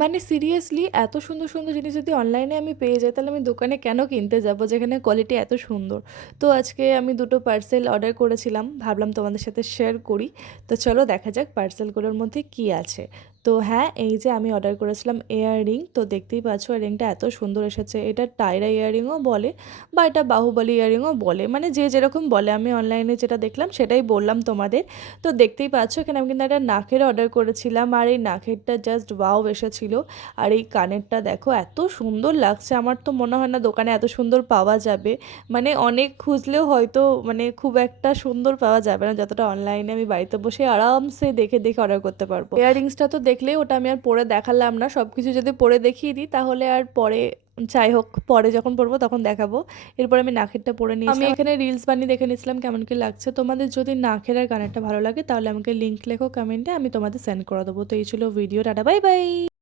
মানে সিরিয়াসলি এত সুন্দর, সুন্দর জিনিস যদি অনলাইনে আমি পেয়ে যাই তাহলে আমি দোকানে কেন কিনতে যাব যেখানে কোয়ালিটি এত সুন্দর। তো আজকে আমি ২ টো পার্সেল অর্ডার করেছিলাম। ভাবলাম তোমাদের সাথে শেয়ার করি। তো চলো দেখা যাক পার্সেলগুলোর মধ্যে কী আছে। তো হ্যাঁ, এই যে আমি অর্ডার করেছিলাম ইয়াররিং, তো দেখতেই পাচ্ছ ইয়াররিংটা এত সুন্দর এসেছে। এটা টায়রা ইয়াররিংও বলে বা এটা বাহুবলী ইয়াররিংও বলে। মানে যে যেরকম বলে, আমি অনলাইনে যেটা দেখলাম সেটাই বললাম তোমাদের। তো দেখতেই পাচ্ছ এখানে আমি কিন্তু একটা নাকের অর্ডার করেছিলাম আর এই নাকেরটা জাস্ট ওয়াও এসেছিল। আর এই কানেরটা দেখো এত সুন্দর লাগছে, আমার তো মনে হয় না দোকানে এত সুন্দর পাওয়া যাবে। মানে অনেক খুঁজলেও হয়তো মানে খুব একটা সুন্দর পাওয়া যাবে না যতটা অনলাইনে আমি বাড়িতে বসে আরামসে দেখে দেখে অর্ডার করতে পারবো। ইয়াররিংসটা তো দেখলেই, ওটা আমি আর পরে দেখালাম না, সব কিছু যদি পরে দেখিয়ে দিই তাহলে আর পরে, যাই হোক পরে যখন পরবো তখন দেখাবো। এরপর আমি নাকেরটা পরে নিয়েছি। আমি এখানে রিলস বানিয়ে দেখে নিয়েছিলাম কেমন কি লাগছে। তোমাদের যদি নাকের আর কানেরটা ভালো লাগে তাহলে আমাকে লিঙ্ক লেখো কমেন্টে, আমি তোমাদের সেন্ড করে দেবো। তো এই ছিল ভিডিও, টাটা বাই বাই।